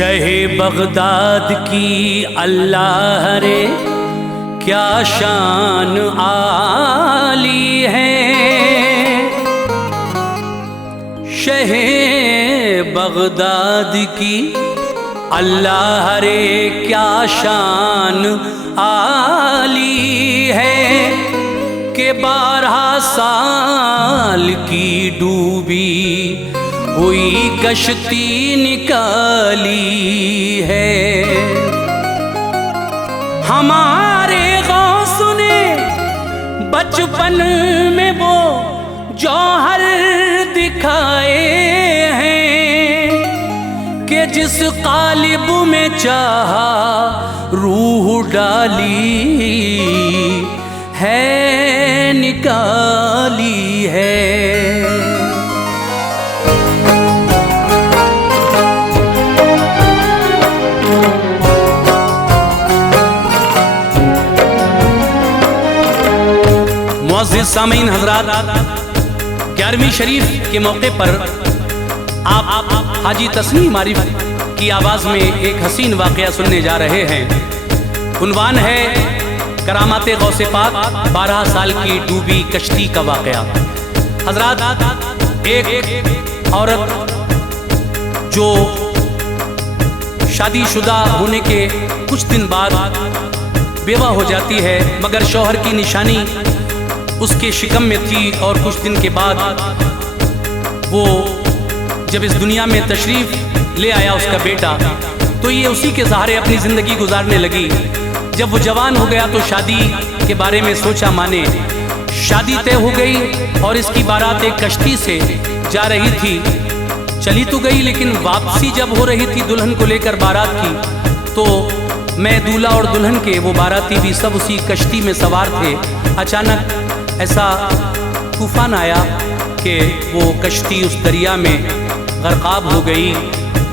शहे बगदाद की अल्लाह रे क्या शान आली है। शहे बगदाद की अल्लाह रे क्या शान आली है कि 12 साल की डूबी हुई कश्ती निकाली है। हमारे गौस ने बचपन में वो जौहर दिखाए हैं कि जिस कालिब में चाहा रूह डाली है निकाली है। मुअज़्ज़िज़ सामीन हज़रात, 11वीं शरीफ के मौके पर आप हाजी तस्नीम आरिफ की आवाज़ में एक हसीन वाक़या सुनने जा रहे हैं। उन्वान है करामाते गौसे पाक, 12 साल की डूबी कश्ती का वाक़या। हज़रात, एक औरत जो शादीशुदा होने के कुछ दिन बाद बेवा हो जाती है, मगर शौहर की निशानी उसके शिकम में थी और कुछ दिन के बाद वो जब इस दुनिया में तशरीफ़ ले आया उसका बेटा, तो ये उसी के सहारे अपनी ज़िंदगी गुजारने लगी। जब वो जवान हो गया तो शादी के बारे में सोचा माने। शादी तय हो गई और इसकी बारात एक कश्ती से जा रही थी। चली तो गई, लेकिन वापसी जब हो रही थी दुल्हन को लेकर बारात की, तो मैं दूल्हा और दुल्हन के वो बाराती भी सब उसी कश्ती में सवार थे। अचानक ऐसा तूफान आया कि वो कश्ती उस दरिया में गर्काब हो गई।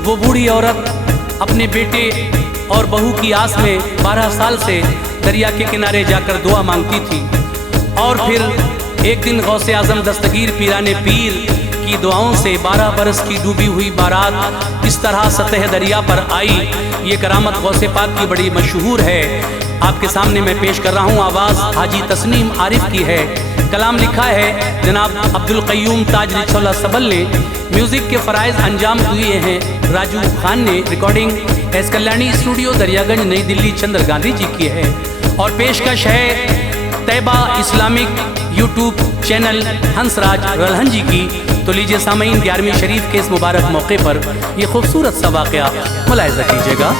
वो बूढ़ी औरत अपने बेटे और बहू की आस में 12 साल से दरिया के किनारे जाकर दुआ मांगती थी। और फिर एक दिन गौसे आज़म दस्तगीर पीराने पीर की दुआओं से 12 बरस की डूबी हुई बारात इस तरह सतह दरिया पर आई। ये करामत गौसे पाक की बड़ी मशहूर है। आपके सामने मैं पेश कर रहा हूँ। आवाज़ हाजी तस्नीम आरिफ की है। कलाम लिखा है जनाब अब्दुल क़य्यूम ताज रिछौला सबल ने। म्यूज़िक के फ़राइज़ अंजाम दिए हैं राजू खान ने। Recording S Kalyani studio Daryaganj नई दिल्ली चंद्र गांधी जी की है। और पेशकश है Taiba Islamic YouTube channel Hansraj Ralhan ji की। तो लीजिए सामीन, 11वीं शरीफ के इस मुबारक मौके पर ये खूबसूरत सा वाक़या मुलाहिज़ा कीजिएगा।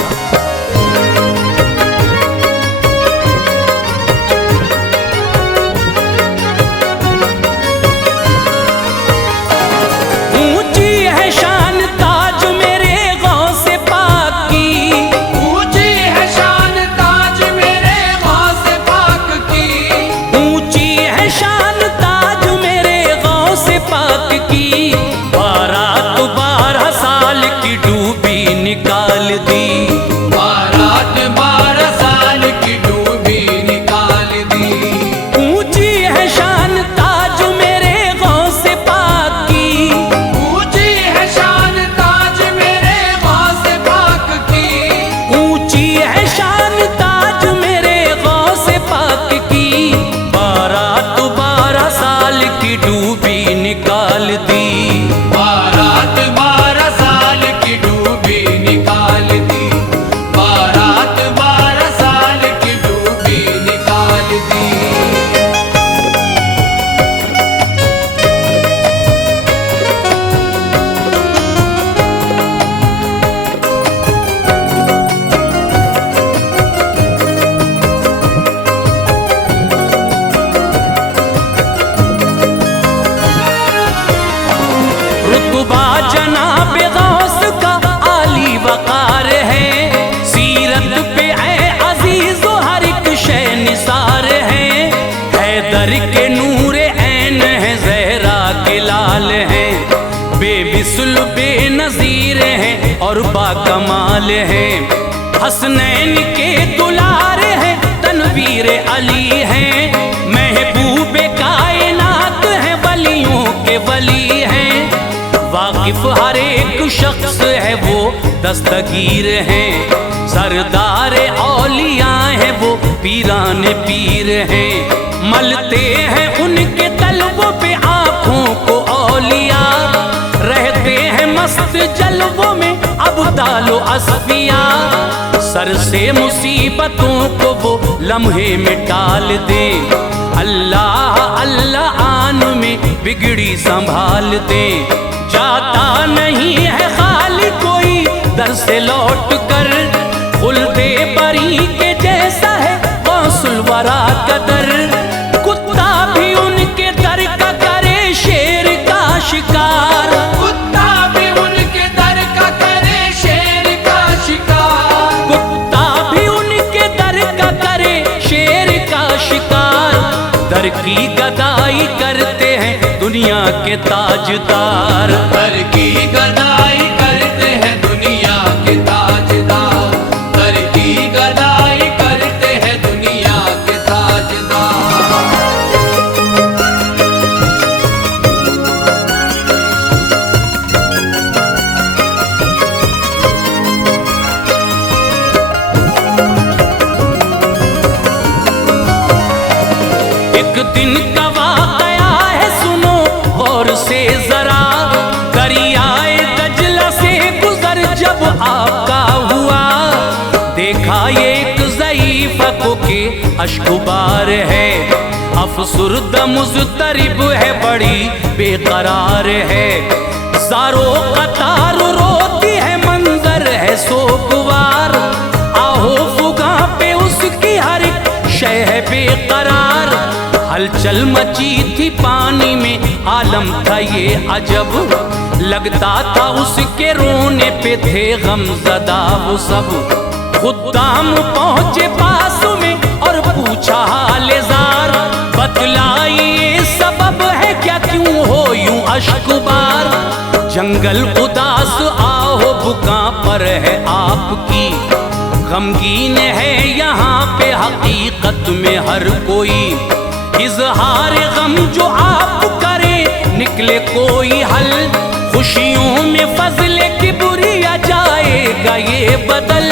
के नूरे ऐन है, ज़हरा के लाल हैं, बेमिसल बेनज़ीर हैं और बाकमाल हैं। हसनैन के दुलार हैं, तनवीर अली हैं, महबूब कायनात हैं, वलियों के वली हैं। वाकिफ हर एक शख्स है वो दस्तगीर हैं, सरदार औलिया हैं वो पीरान पीर हैं। मलते हैं उनके तलवों पे आँखों को औलिया, रहते हैं मस्त जलवों में अब्दालो अस्फिया। सर से मुसीबतों को वो लम्हे में टाल दे, अल्लाह अल्लाह आन में बिगड़ी संभाल दे। जाता नहीं है खाली कोई दर से लौट कर, खुल्दे बरी के जैसा है गौसुल वरा का दर। कुत्ता भी उनके दर का करे शेर का शिकार, कुत्ता भी उनके दर का करे शेर का शिकार, कुत्ता भी उनके दर का करे शेर का शिकार। दर की गदाई करते हैं दुनिया के ताजदार, दर की गदाई करते हैं दुनिया के ताजदार, दर की गदाई करते हैं दुनिया के ताजदार। एक दिन का वाक़या है सुनो गौर से जरा, दरियाए दजला से गुजर जब आपका हुआ। देखा ये एक ज़ईफ़ा को के अश्कुबार है, अफसुर्दा मुज़तरिब है बड़ी बेकरार है। ज़ारो कतार रोती है मंजर है सोगवार, आहो फुगा पे उसकी हर एक शय है बेकरार। हलचल मची थी पानी में आलम था ये अजब, लगता था उसके रोने पे थे गमज़दा वो सब। खुद्दाम पहुँचे पास में और पूछा हाले ज़ार, बतलाइए सबब है क्या क्यों हो यूं अश्कुबार। जंगल उदास आहो बुका पर है आपकी, गमगीन है यहाँ पे हकीकत में हर कोई। इजहार गम जो आप करे निकले कोई हल, खुशियों में फजले किबरिया जाएगा ये बदल।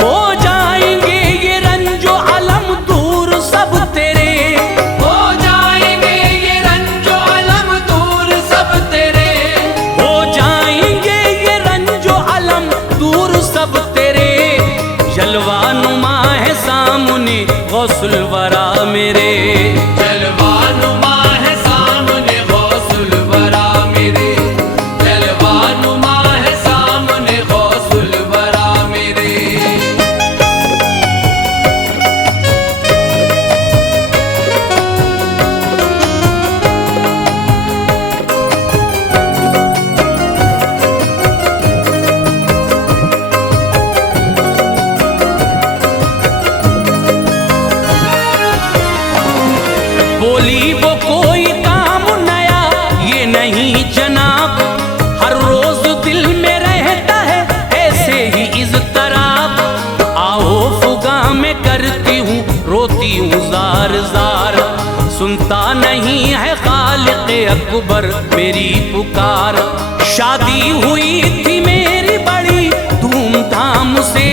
हो जाएंगे ये रंजो अलम दूर सब तेरे, हो जाएंगे ये रंजो अलम दूर सब तेरे, हो जाएंगे ये रंजो अलम दूर सब तेरे। जलवा नुमा है सामने गौसुल वरा मेरे, जलवानुमा है सामने गौसुल वरा मेरे, जलवानुमा है सामने गौसुल वरा मेरे। बोली वो कोई काम नया ये नहीं जनाब, हर रोज दिल में रहता है ऐसे ही इज़्तिराब। आओ फुगा में करती हूँ रोती हूँ जार जार, सुनता नहीं है खालिक़ अकबर मेरी पुकार। शादी हुई थी मेरी बड़ी धूमधाम से,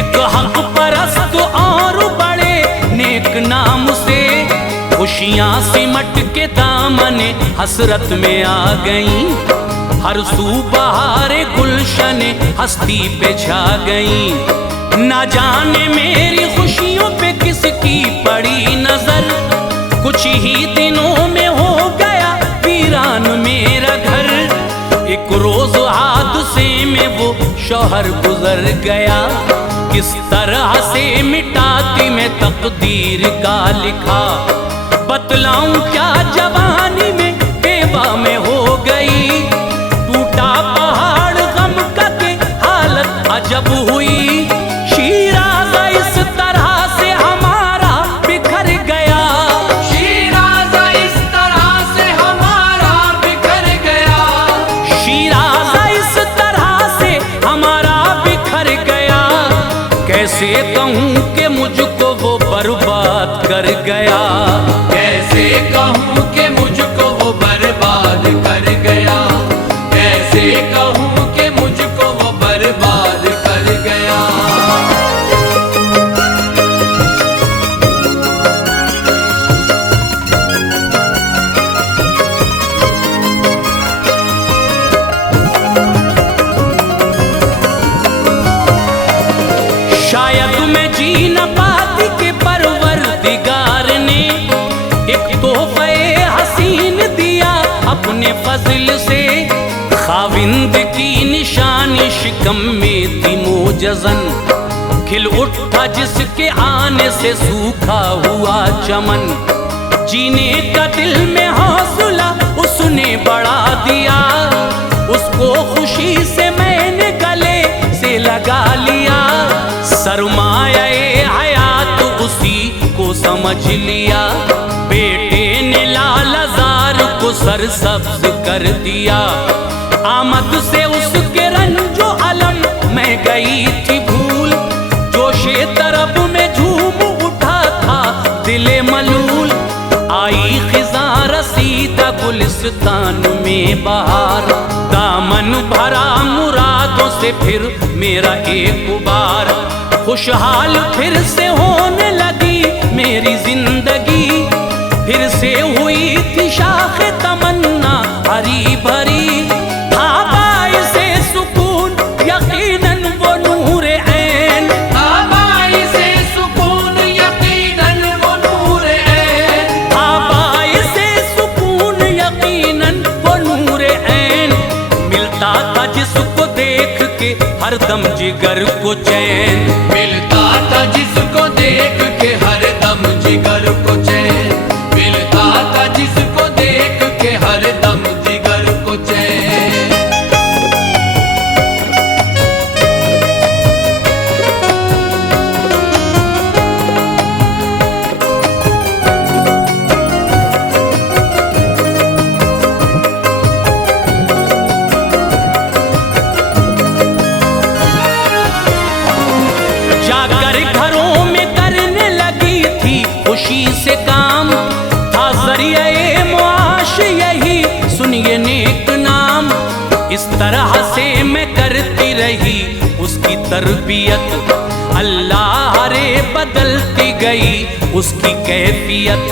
एक हक परस्त और बड़े नेक नाम से। खुशियाँ सिमट के दामने हसरत में आ गईं, हर सू बहारे गुलशने हस्ती पे छा गईं। ना जाने मेरी खुशियों पे किसकी पड़ी नजर, कुछ ही दिनों में हो गया वीरान मेरा घर। एक रोज हादसे में वो शौहर गुजर गया, किस तरह से मिटाती मैं तकदीर का लिखा। बतलाऊं क्या जवानी में बेवा में हो गई, टूटा पहाड़ गम का के हालत अजब हुई। शीराज़ा इस तरह से हमारा बिखर गया, शीराज़ा इस तरह से हमारा बिखर गया, शीराज़ा इस तरह से हमारा बिखर गया। कैसे कहूँ कि मुझको वो बर्बाद कर गया, कैसे कहूँ कि मुझ फजल से खाविंद की निशानी शिकम में थी मोजज़न। खिल उठा जिसके आने से सूखा हुआ चमन, जीने का दिल में हौसला उसने बढ़ा दिया। उसको खुशी से मैंने गले से लगा लिया। सरमाए हयात उसी को समझ लिया। बेटे ने लालजार को सरसब्ज कर दिया। आमद से उसके रंजो अलम में गई थी भूल। जोशे तरब में झूम उठा था दिले मलूल। आई खिज़ां रसीदा गुलिस्तान में बहार। दामन भरा मुरादों से फिर मेरा एक बार। खुशहाल फिर से होने लगी मेरी जिंदगी। फिर से हुई थी शाख तमन्ना हरी भरी। था बाइसे सुकून यकीनन वो नूरे ऐन। था बाइसे सुकून यकीनन वो नूरे ऐन। था बाइसे सुकून यकीनन वो नूरे ऐन। मिलता था जिसको देख के हरदम जिगर को चैन। मिलता था जिसको देख के हर दम जिगर को चैन। मिलता था जिसको देख के हर दम जिगर को चैन। जाकर घरों में करने लगी थी खुशी से काम। था ज़रिए मुआश यही सुनिए नेक नाम। इस तरह से मैं करती रही उसकी तरबियत। अल्लाह रे बदलती गई उसकी कैफियत।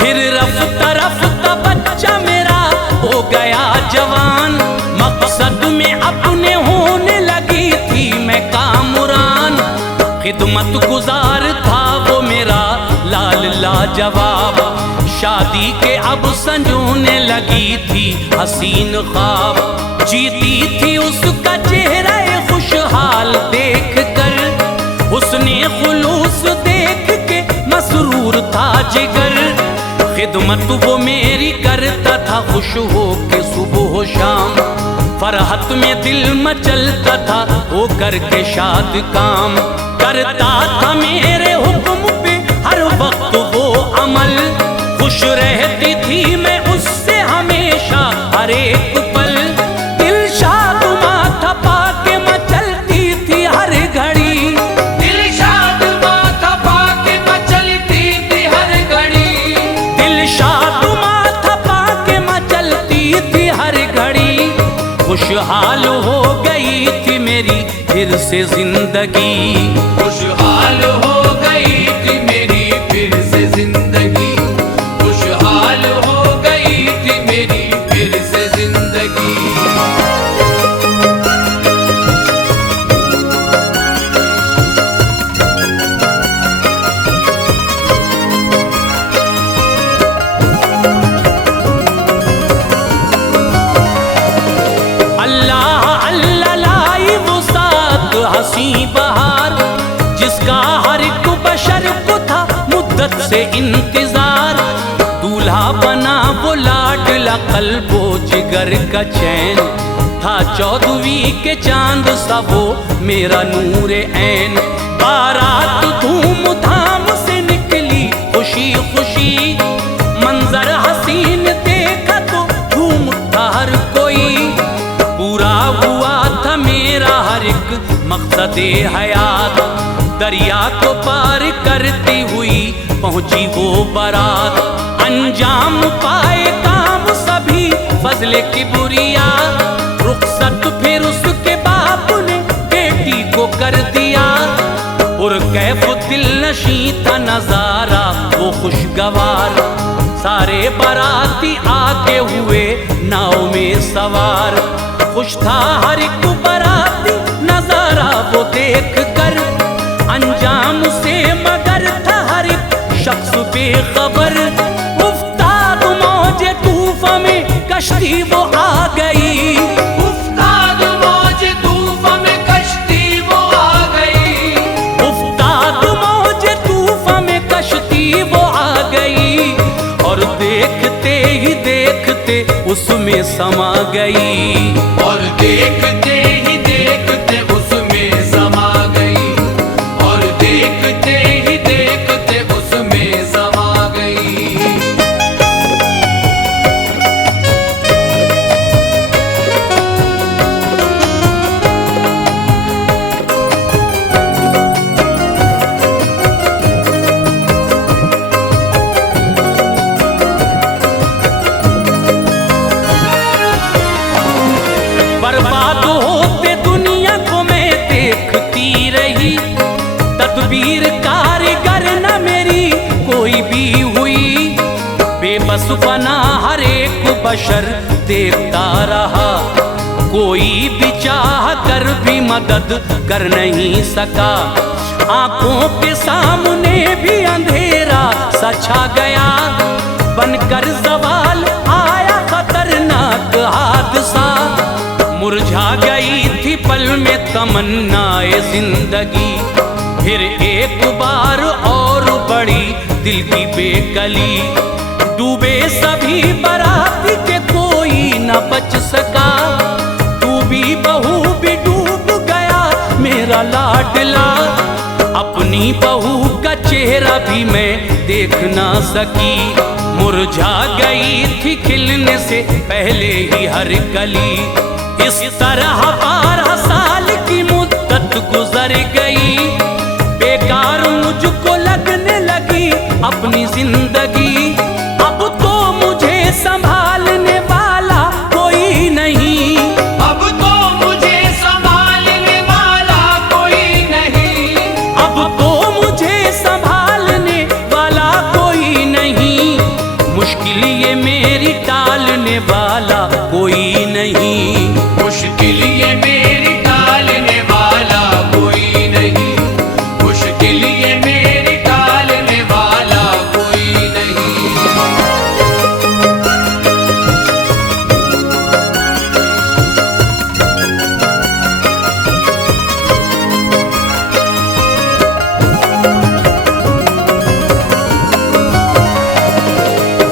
फिर रफ्ता रफ्ता बच्चा मेरा हो गया जवान। मकसद में अपने होने लगी थी मैं कामुरान। खिदमत गुजार था वो मेरा लाल लाजवाब। शादी के अब संजोने लगी थी हसीन ख्वाब। जीती थी उसका चेहरा खुशहाल देख कर। उसने खुलूस देख के मसरूर था जिगर। खिदमत वो मेरी करता था खुश हो के सुबह शाम। फरहत में दिल मचलता था वो करके शाद काम। करता था मेरे हुक्म पे हर वक्त वो अमल। खुश रहती थी मैं उससे हमेशा हर एक पल। दिल शादुमा था पाके मचलती थी हर घड़ी। दिल शादुमा था पाके मचलती थी हर घड़ी। दिल शादुमा था पाके मचलती थी हर घड़ी। खुशहाल हो गई थी मेरी फिर से जिंदगी। खुशहाल हो गई थी मेरी फिर से जिंदगी। खुशहाल हो गई थी मेरी फिर से जिंदगी। हसी बहार जिसका हर एक बशर को था मुद्दत से इंतजार। दूल्हा बना वो लाडला कल्बो जिगर का चैन। था 14वीं के चांद सा वो मेरा नूरे ऐन। बारात धूमधाम से निकली खुशी खुशी। मंजर हसीन देखा तो झूम उठा हर कोई। पूरा हुआ था मेरा हर एक मकसदे हयात। दरिया को पार करती हुई पहुंची वो बारात। अंजाम पाए काम सभी फजले किबरिया। रुखसत फिर उसके बाप ने बेटी को कर दिया। और कैफ दिल नशी था नजारा वो खुशगवार। सारे बाराती आके हुए नाव में सवार। खुश था हर एक बाराती नजारा वो देख कर। अंजाम से मगर था हर एक शख्स बेखबर। उफ्ताद मौजे तूफा में कश्ती वो आ गई, उफ्ताद मौज तूफान में कश्ती वो आ गई, उफ्ताद मौज तूफान में कश्ती वो आ गई, और देखते ही देखते उसमें समा गई, और देखते ही देखते उसमें समा गई, और देखते ही देखते उसमें समा गई। बर्बाद होते दुनिया को मैं देखती रही, तदबीर कारीगर न मेरी कोई भी हुई, बेबस बना हर एक बशर देखता रहा, कोई भी चाह कर भी मदद कर नहीं सका, आंखों के सामने भी अंधेरा सा छा गया, बनकर सवाल आया खतरनाक हादसा, मुरझा गई थी पल में तमन्नाए जिंदगी, फिर एक बार और बड़ी दिल की बेकली, डूबे सभी बाराती के कोई न बच सका, डूबी बहू भी डूब गया मेरा लाडला, अपनी बहू का चेहरा भी मैं देख ना सकी, मुरझा गई थी खिलने से पहले ही हर कली, इस तरह 12 साल की मुद्दत गुजर गई, बेकार मुझको लगने लगी अपनी जिंदगी, अब तो मुझे संभालने वाला कोई नहीं, अब तो मुझे संभालने वाला कोई नहीं, अब तो मुझे संभालने वाला कोई नहीं, मुश्किल ये मेरी टालने वाला कोई नहीं, मुश्किल ये मेरी टालने वाला कोई नहीं, मुश्किल ये मेरी टालने वाला कोई नहीं।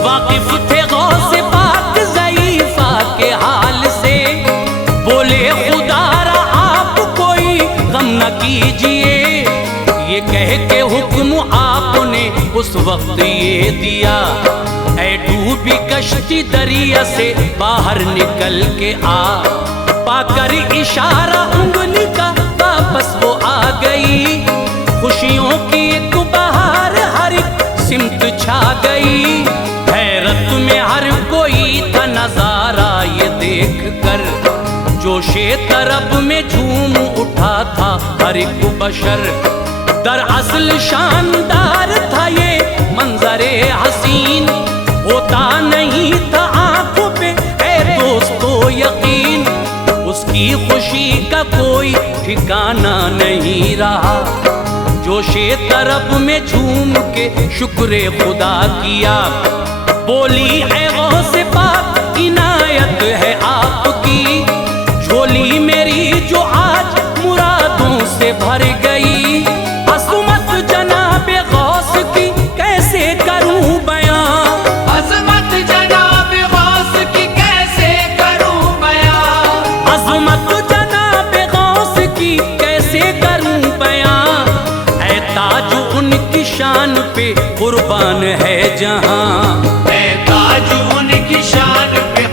वाकिफ थे गौसे पाक ज़ईफ़ा के हाल से, बोले खुदारा आप कोई गम न कीजिए, ये कह के हुक्म आपने उस वक्त ये दिया, ऐ डूबी कश्ती दरिया से बाहर निकल के आ, पाकर इशारा उंगली का वापस वो आ गई, खुशियों की एक बहार हर एक सिमत छा गई, हैरत में हर कोई था नजारा ये देख कर, जोशे तरब में झूम उठा था हर एक बशर, दरअसल शानदार था ये मंजरे हसीन, होता नहीं था आंखों पे है दोस्तों यकीन, उसकी खुशी का कोई ठिकाना नहीं रहा, जोशे तरब में झूम के शुक्र खुदा किया, बोली ऐ गौसे पाक इनायत है आपकी, झोली मेरी जो आज मुरादों से भर गई, अज़मत जनाबे गौस की कैसे करूं बयां, अज़मत जनाब गौस की कैसे करूं बयां, अज़मत जनाबे गौस की कैसे करूं बयां, ऐ ताज उनकी शान पे कुर्बान है जहां, ऐ ताज उनकी शान पे